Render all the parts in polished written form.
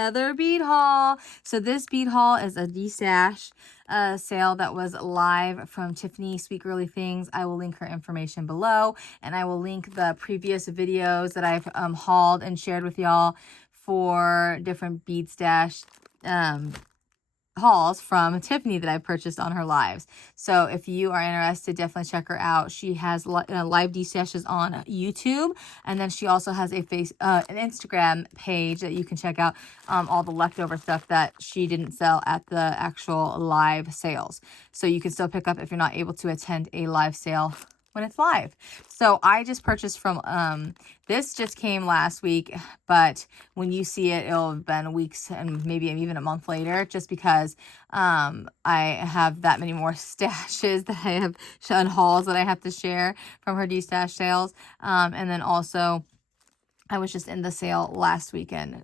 another bead haul. So this bead haul is a destash sale that was live from Tiffany Sweet Girly Things. I will link her information below, and I will link the previous videos that I've hauled and shared with y'all for different bead stash hauls from Tiffany that I've purchased on her lives. So if you are interested, definitely check her out. She has live destashes on YouTube, and then she also has an Instagram page that you can check out all the leftover stuff that she didn't sell at the actual live sales. So you can still pick up if you're not able to attend a live sale when it's live. So I just purchased from this just came last week, but when you see it, it'll have been weeks and maybe even a month later, just because I have that many more stashes that I have shown hauls that I have to share from her destash sales. And then also I was just in the sale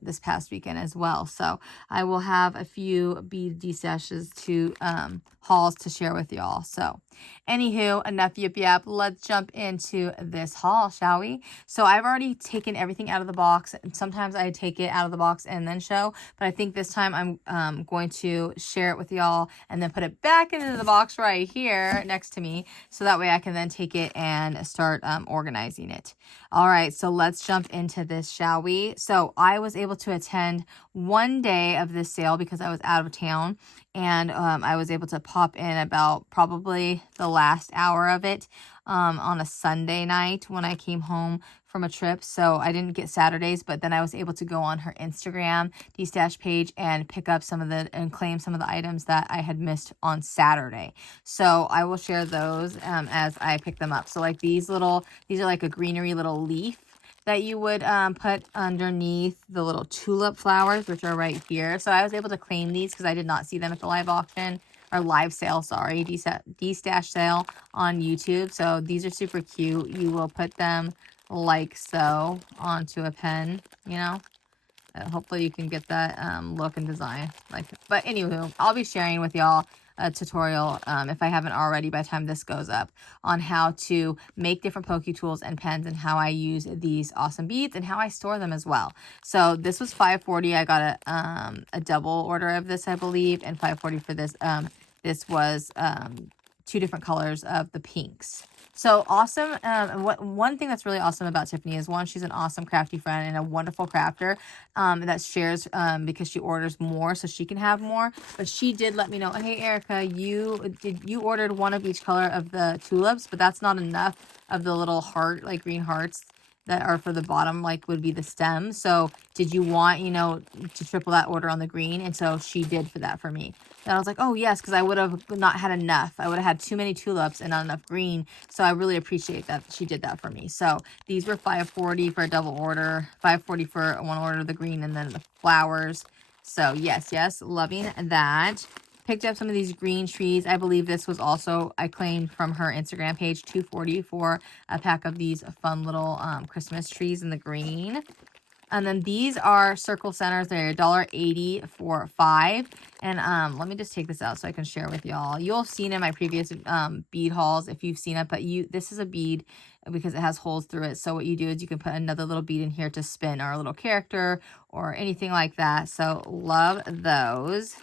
this past weekend as well. So I will have a few bead destashes to hauls to share with y'all. So anywho, enough yip yap. Let's jump into this haul, shall we? So I've already taken everything out of the box. Sometimes I take it out of the box and then show, but I think this time I'm going to share it with y'all and then put it back into the box right here next to me, so that way I can then take it and start organizing it. All right, so let's jump into this, shall we? So I was able to attend one day of this sale because I was out of town, and I was able to pop in about probably the last hour of it on a Sunday night when I came home from a trip. So I didn't get Saturdays, but then I was able to go on her Instagram destash page and pick up and claim some of the items that I had missed on Saturday. So I will share those as I pick them up. So like these are like a greenery little leaf that you would put underneath the little tulip flowers, which are right here. So I was able to claim these because I did not see them at the live auction, or live sale, sorry, destash sale on YouTube. So these are super cute. You will put them like so onto a pen, you know. Hopefully you can get that look and design. But anywho, I'll be sharing with y'all a tutorial, if I haven't already by the time this goes up, on how to make different Pokey tools and pens and how I use these awesome beads and how I store them as well. So this was $5.40. I got a double order of this, I believe, and $5.40 for this. This was 2 different colors of the pinks. So awesome. One thing that's really awesome about Tiffany is, one, she's an awesome crafty friend and a wonderful crafter that shares because she orders more so she can have more. But she did let me know, hey, Erica, you ordered one of each color of the tulips, but that's not enough of the little heart, like green hearts that are for the bottom, like would be the stem. So did you want, to triple that order on the green? And so she did for that for me. And I was like, oh yes, because I would have not had enough. I would have had too many tulips and not enough green. So I really appreciate that she did that for me. So these were $5.40 for a double order, $5.40 for one order of the green, and then the flowers. So yes, loving that. Picked up some of these green trees. I believe this was also, I claimed from her Instagram page, $2.40 for a pack of these fun little Christmas trees in the green. And then these are circle centers. They're $1.80 for 5. And let me just take this out so I can share with y'all. You'll have seen in my previous bead hauls if you've seen it, but this is a bead because it has holes through it. So what you do is you can put another little bead in here to spin, or a little character or anything like that. So love those.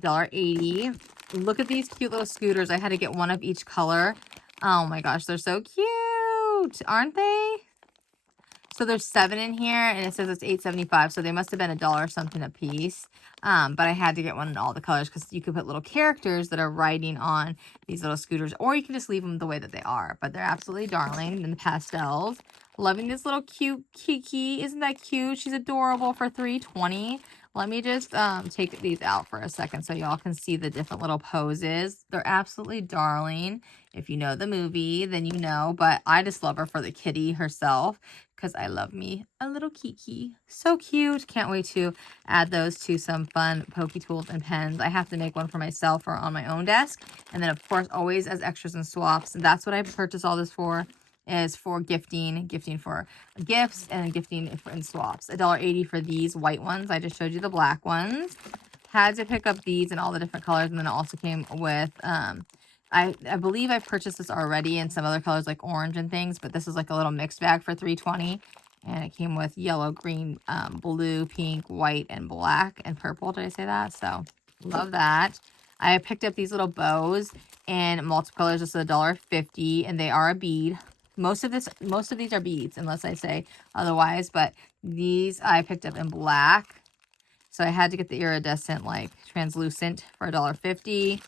$1.80. Look at these cute little scooters. I had to get one of each color. Oh my gosh, they're so cute, aren't they? So there's 7 in here, and it says it's $8.75, so they must have been $1 something a piece. But I had to get one in all the colors because you could put little characters that are riding on these little scooters, or you can just leave them the way that they are. But they're absolutely darling in the pastels. Loving this little cute Kiki. Isn't that cute? She's adorable for $3.20. Let me just take these out for a second so y'all can see the different little poses. They're absolutely darling. If you know the movie, then you know. But I just love her for the kitty herself, because I love me a little Kiki. So cute. Can't wait to add those to some fun Pokey tools and pens. I have to make one for myself or on my own desk. And then, of course, always as extras and swaps. And that's what I purchased all this for. Is for gifting for gifts and gifting in swaps. $1.80 for these white ones. I just showed you the black ones. Had to pick up these in all the different colors, and then it also came with I believe I've purchased this already in some other colors like orange and things, but this is like a little mixed bag for $3.20. And it came with yellow, green, blue, pink, white, and black, and purple. Did I say that? So, love that. I picked up these little bows in multiple colors. This is $1.50, and they are a bead. Most of these are beads, unless I say otherwise. But these I picked up in black. So I had to get the iridescent, like, translucent for $1.50.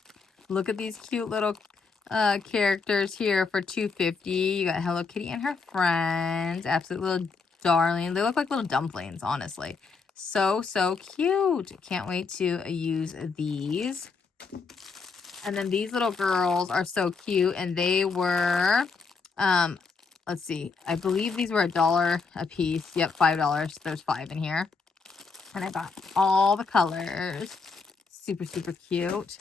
Look at these cute little characters here for $2.50. You got Hello Kitty and her friends. Absolute little darling. They look like little dumplings, honestly. So, so cute. Can't wait to use these. And then these little girls are so cute. And they were, let's see. I believe these were $1 a piece. Yep, $5. There's 5 in here. And I got all the colors. Super, super cute.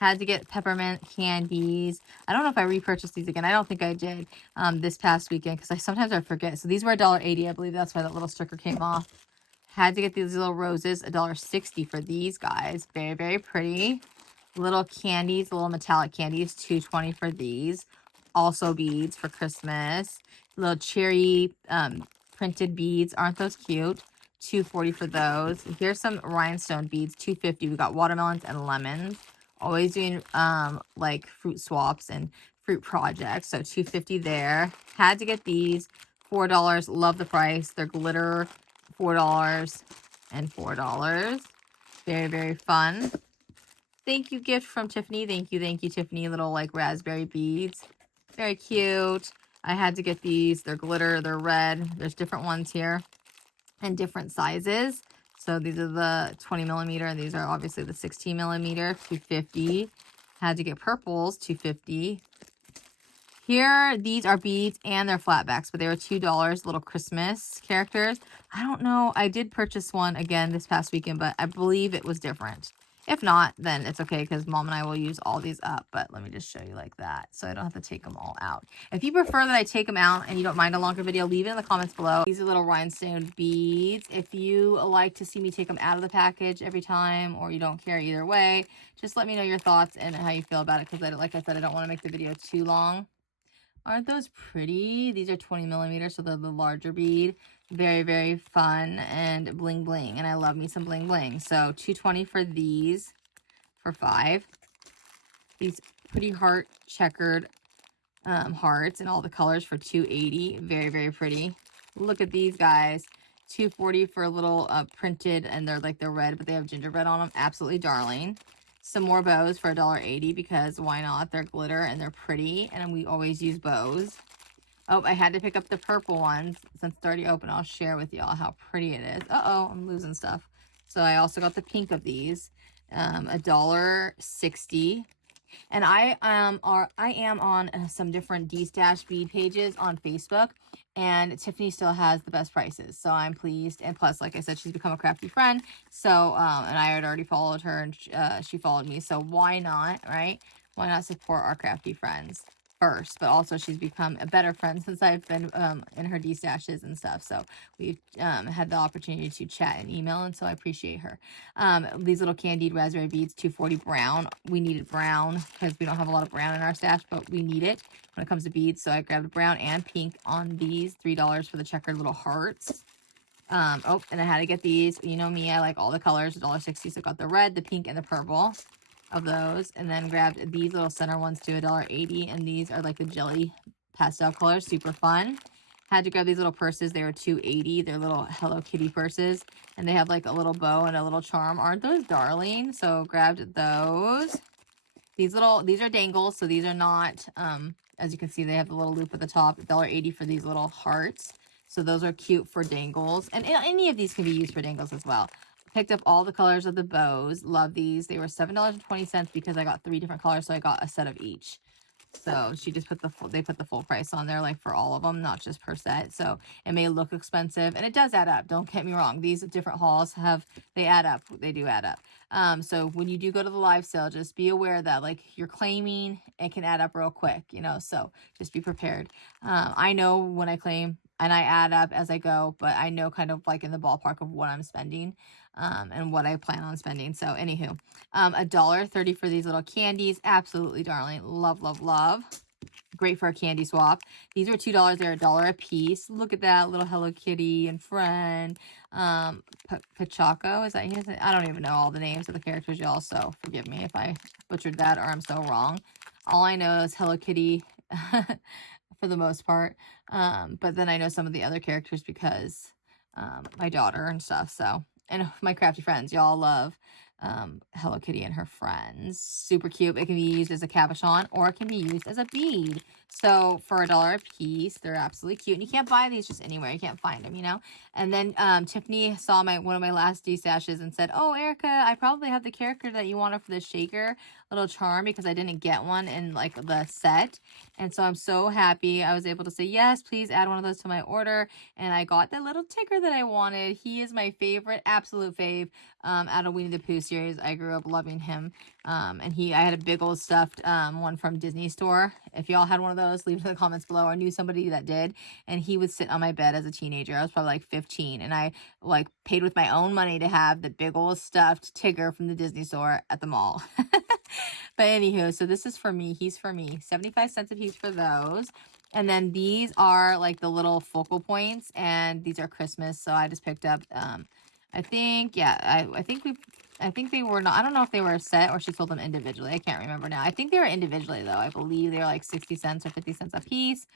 Had to get peppermint candies. I don't know if I repurchased these again. I don't think I did this past weekend because sometimes I forget. So these were $1.80. I believe that's why that little sticker came off. Had to get these little roses. $1.60 for these guys. Very, very pretty. Little candies, little metallic candies. $2.20 for these. Also beads for Christmas. Little cherry printed beads. Aren't those cute? $2.40 for those. Here's some rhinestone beads. $2.50. We got watermelons and lemons. Always doing like fruit swaps and fruit projects. So $2.50 there. Had to get these. $4. Love the price. They're glitter. $4 and $4. Very, very fun. Thank you gift from Tiffany. Thank you, Tiffany. Little like raspberry beads. Very cute. I had to get these. They're glitter. They're red. There's different ones here and different sizes. So these are the 20 millimeter, and these are obviously the 16 millimeter, $2.50. Had to get purples, $2.50. Here, these are beads and they're flatbacks, but they were $2, little Christmas characters. I don't know. I did purchase one again this past weekend, but I believe it was different. If not, then it's okay because Mom and I will use all these up. But let me just show you like that so I don't have to take them all out. If you prefer that I take them out and you don't mind a longer video, leave it in the comments below. These are little rhinestone beads. If you like to see me take them out of the package every time or you don't care either way, just let me know your thoughts and how you feel about it because, like I said, I don't want to make the video too long. Aren't those pretty? These are 20 millimeters, so they're the larger bead. Very, very fun and bling bling. And I love me some bling bling. So $2.20 for these for 5. These pretty heart checkered hearts and all the colors for $2.80. Very, very pretty. Look at these guys. $2.40 for a little printed, and they're red, but they have gingerbread on them. Absolutely darling. Some more bows for $1.80 because why not? They're glitter and they're pretty, and we always use bows. Oh, I had to pick up the purple ones. Since it's already open, I'll share with y'all how pretty it is. Uh-oh, I'm losing stuff. So I also got the pink of these. $1.60. And I am on some different destash bead pages on Facebook, and Tiffany still has the best prices, so I'm pleased. And plus, like I said, she's become a crafty friend, so and I had already followed her, and she followed me, so why not, right? Why not support our crafty friends first? But also, she's become a better friend since I've been in her destashes and stuff, so we've had the opportunity to chat and email, and so I appreciate her. These little candied raspberry beads, $2.40 brown. We needed brown because we don't have a lot of brown in our stash, but we need it when it comes to beads. So I grabbed brown and pink on these. $3 for the checkered little hearts. Oh, and I had to get these. You know me, I like all the colors. $1.60. So I got the red, the pink, and the purple of those. And then grabbed these little center ones too, $1.80. And these are like the jelly pastel colors. Super fun. Had to grab these little purses. They were $2.80. They're little Hello Kitty purses. And they have like a little bow and a little charm. Aren't those darling? So grabbed those. These are dangles. So these are not, as you can see, they have the little loop at the top. $1.80 for these little hearts. So those are cute for dangles. And any of these can be used for dangles as well. Picked up all the colors of the bows. Love these. They were $7.20 because I got 3 different colors. So I got a set of each. So she just put they put the full price on there, like for all of them, not just per set. So it may look expensive, and it does add up. Don't get me wrong. These different hauls they add up. They do add up. So when you do go to the live sale, just be aware that like you're claiming, it can add up real quick, you know, so just be prepared. I know when I claim and I add up as I go, but I know kind of like in the ballpark of what I'm spending. And what I plan on spending. So anywho, $1.30 for these little candies. Absolutely darling. Love, love, love. Great for a candy swap. These were $2. They're $1 a piece. Look at that little Hello Kitty and friend. Pachaco, is that his? I don't even know all the names of the characters, y'all, so forgive me if I butchered that or I'm so wrong. All I know is Hello Kitty for the most part. But then I know some of the other characters because my daughter and stuff. So, and my crafty friends, y'all love Hello Kitty and her friends. Super cute. It can be used as a cabochon or it can be used as a bead. So for $1 a piece, they're absolutely cute. And you can't buy these just anywhere. You can't find them, you know. And then Tiffany saw one of my last destashes and said, "Oh, Erica, I probably have the character that you wanted for the shaker little charm because I didn't get one in like the set." And so I'm so happy I was able to say, "Yes, please add one of those to my order." And I got the little ticker that I wanted. He is my favorite, absolute fave out of Winnie the Pooh series. I grew up loving him. And I had a big old stuffed one from Disney store. If y'all had one of those, leave it in the comments below. I knew somebody that did. And he would sit on my bed as a teenager. I was probably like 15. And I like paid with my own money to have the big old stuffed Tigger from the Disney store at the mall. But anywho, so this is for me. He's for me. 75 cents a piece for those. And then these are like the little focal points. And these are Christmas. So I just picked up, I think, yeah, I think they were not, I don't know if they were a set or she sold them individually. I can't remember now. I think they were individually though. I believe they were like 60 cents or 50 cents a piece.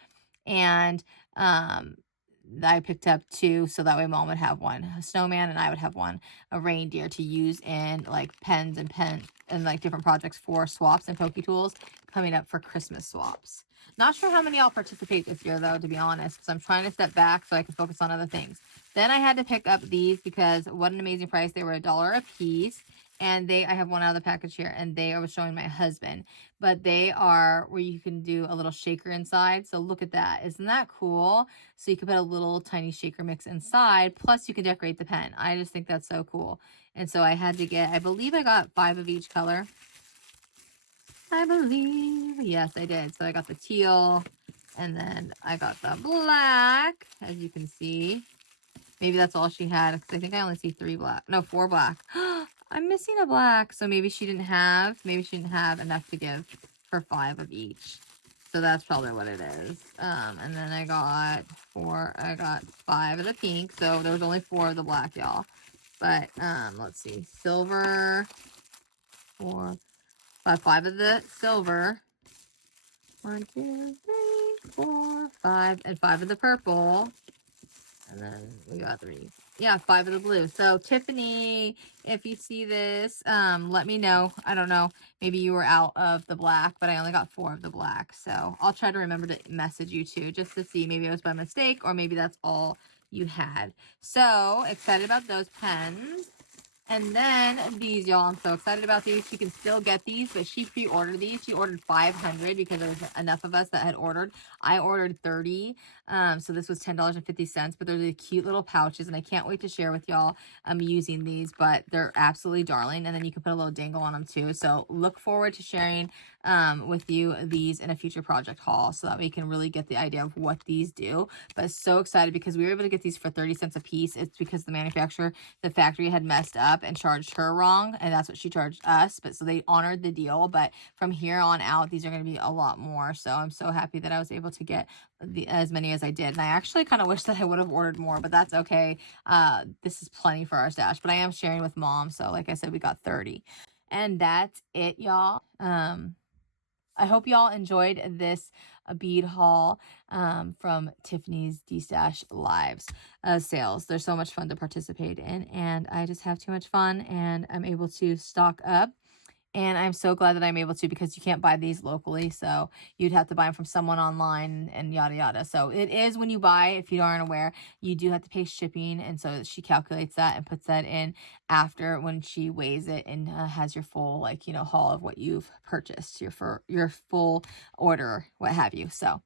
And I picked up 2 so that way mom would have one, a snowman, and I would have one, a reindeer, to use in like pens and like different projects for swaps and Pokey tools coming up for Christmas swaps. Not sure how many I'll participate this year though, to be honest, because I'm trying to step back so I can focus on other things. Then I had to pick up these because what an amazing price. They were $1 a piece. And I have one out of the package here, and I was showing my husband, but they are where you can do a little shaker inside. So look at that. Isn't that cool? So you can put a little tiny shaker mix inside, plus you can decorate the pen. I just think that's so cool. And so I had to get, I believe I got 5 of each color. I believe, yes, I did. So I got the teal, and then I got the black, as you can see. Maybe that's all she had, because I think I only see 3 black. No, 4 black. I'm missing a black, so maybe she didn't have enough to give for 5 of each. So that's probably what it is. And then I got 5 of the pink, so there was only 4 of the black, y'all. But let's see, silver, 5 of the silver. 1, 2, 3, 4, 5, and 5 of the purple. And then we got 3. Yeah, 5 of the blue. So Tiffany, if you see this, let me know. I don't know. Maybe you were out of the black, but I only got 4 of the black. So I'll try to remember to message you too, just to see. Maybe it was by mistake, or maybe that's all you had. So excited about those pens. And then these, y'all, I'm so excited about these. She can still get these, but she pre-ordered these. She ordered 500 because there was enough of us that had ordered. I ordered 30, so this was $10.50, but they're the cute little pouches, and I can't wait to share with y'all using these, but they're absolutely darling. And then you can put a little dangle on them too. So look forward to sharing with you these in a future project haul so that we can really get the idea of what these do. But so excited because we were able to get these for 30 cents a piece. It's because the factory had messed up and charged her wrong, and that's what she charged us. But so they honored the deal, but from here on out these are going to be a lot more. So I'm so happy that I was able to get as many as I did, and I actually kind of wish that I would have ordered more, but that's okay. This is plenty for our stash, but I am sharing with mom, so like I said, we got 30. And that's it, y'all. I hope y'all enjoyed this bead haul from Tiffany's Destash Lives sales. They're so much fun to participate in, and I just have too much fun, and I'm able to stock up. And I'm so glad that I'm able to, because you can't buy these locally. So you'd have to buy them from someone online and yada, yada. So it is, when you buy, if you aren't aware, you do have to pay shipping. And so she calculates that and puts that in after, when she weighs it and has your full, like, haul of what you've purchased, your full order, what have you. So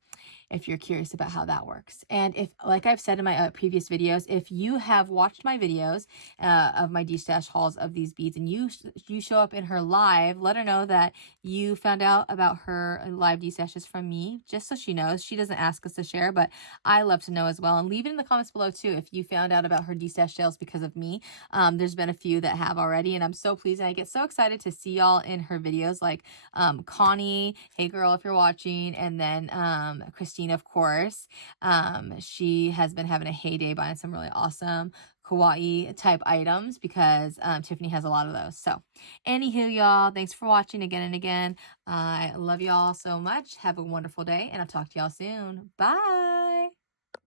if you're curious about how that works. And if, like I've said in my previous videos, if you have watched my videos of my destash hauls of these beads and you show up in her live, let her know that you found out about her live destashes from me, just so she knows. She doesn't ask us to share, but I love to know as well. And leave it in the comments below too if you found out about her destash sales because of me. There's been a few that have already, and I'm so pleased, and I get so excited to see y'all in her videos, like Connie, hey girl if you're watching, and then Christine, of course. She has been having a heyday buying some really awesome kawaii type items because Tiffany has a lot of those. So anywho, y'all, thanks for watching again and again. I love y'all so much. Have a wonderful day, and I'll talk to y'all soon. Bye.